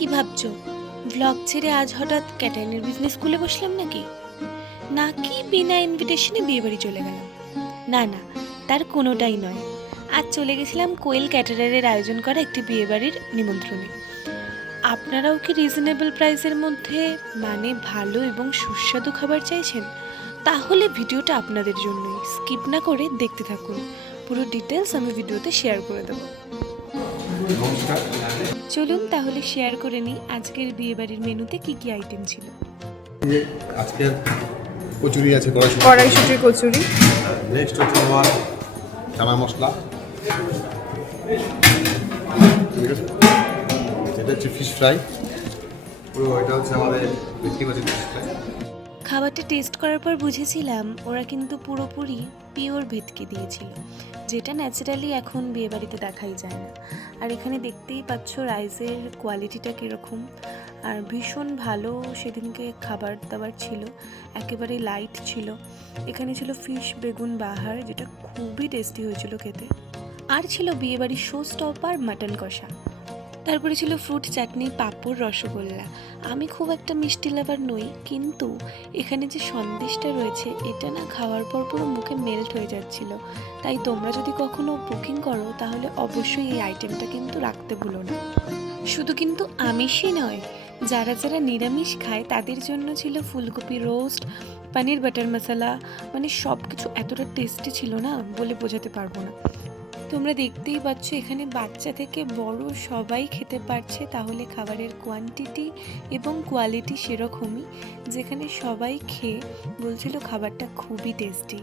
কি ভাবছো, ব্লগ ছেড়ে আজ হঠাৎ ক্যাটারিংয়ের বিজনেস খুলে বসলাম নাকি বিনা ইনভিটেশনে বিয়ে বাড়ি চলে গেলাম? না না, তার কোনোটাই নয়। আজ চলে গেছিলাম কোয়েল ক্যাটারারের আয়োজন করা একটি বিয়ে বাড়ির নিমন্ত্রণে। আপনারাও কি রিজনেবল প্রাইসের মধ্যে মানে ভালো এবং সুস্বাদু খাবার চাইছেন? তাহলে ভিডিওটা আপনাদের জন্যই, স্কিপ না করে দেখতে থাকুন। পুরো ডিটেলস আমি ভিডিওতে শেয়ার করে দেবো। চলুন তাহলে শেয়ার করে নিই আজকের বিয়ে বাড়ির মেনুতে কি কি আইটেম ছিল। আজকের কচুরি আছে, কড়াইশুটির কচুরি, নেক্সট হচ্ছে আমার চানা মশলা, ঠিক আছে, এটা হচ্ছে ফিশ ফ্রাই, এটা হচ্ছে আমাদের ভেটকি মাছের ফিশ ফ্রাই। খাবারটা টেস্ট করার পর বুঝেছিলাম ওরা কিন্তু পুরোপুরি পিওর ভেটকি দিয়েছিল, যেটা ন্যাচারালি এখন বিয়েবাড়িতে দেখাই যায় না। আর এখানে দেখতেই পাচ্ছ রাইসের কোয়ালিটিটা কীরকম, আর ভীষণ ভালো সেদিনকে খাবার দাবার ছিল, একেবারে লাইট ছিল। এখানে ছিল ফিশ বেগুন বাহার, যেটা খুবই টেস্টি হয়েছিল খেতে। আর ছিল বিয়েবাড়ির শো স্টপার মাটন কষা। তারপরে ছিল ফ্রুট চাটনি, পাঁপড়, রসগোল্লা। আমি খুব একটা মিষ্টি লাভার নই, কিন্তু এখানে যে সন্দেশটা রয়েছে এটা না খাওয়ার পর পুরো মুখে মেল্ট হয়ে যাচ্ছিল। তাই তোমরা যদি কখনো বুকিং করো তাহলে অবশ্যই এই আইটেমটা কিন্তু রাখতে ভুলো না। শুধু কিন্তু আমিষই নয়, যারা যারা নিরামিষ খায় তাদের জন্য ছিল ফুলকপি রোস্ট, পনির বাটার মশলা, মানে সব কিছু এতটা টেস্টি ছিল না বলে বোঝাতে পারবো না। তোমরা দেখতেই পাচ্ছ এখানে বাচ্চা থেকে বড় সবাই খেতে পারছে, তাহলে খাবারের কোয়ান্টিটি এবং কোয়ালিটি সেরকমই, যেখানে সবাই খেয়ে বলছিল খাবারটা খুবই টেস্টি।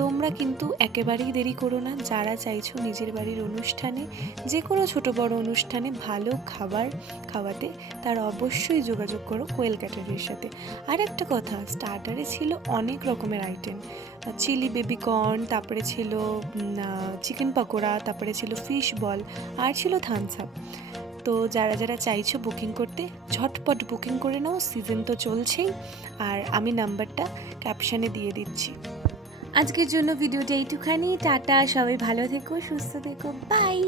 তোমরা কিন্তু একেবারেই দেরি করো না, যারা চাইছো নিজের বাড়ির অনুষ্ঠানে, যে কোনো ছোটো বড় অনুষ্ঠানে ভালো খাবার খাওয়াতে, তারা অবশ্যই যোগাযোগ করো কোয়েল ক্যাটারিংয়ের সাথে। আর একটা কথা, স্টার্টারে ছিল অনেক রকমের আইটেম, চিলি বেবি কর্ন, তারপরে ছিল চিকেন পকোড়া, তারপরে ছিল ফিশ বল, আর ছিল থামস আপ। তো যারা যারা চাইছো বুকিং করতে, ঝটপট বুকিং করে নাও, সিজন তো চলছেই। আর আমি নাম্বারটা ক্যাপশনে দিয়ে দিচ্ছি। আজকের জন্য ভিডিওটা এইটুখানি। টাটা, সবাই ভালো থেকো, সুস্থ থেকো, বাই।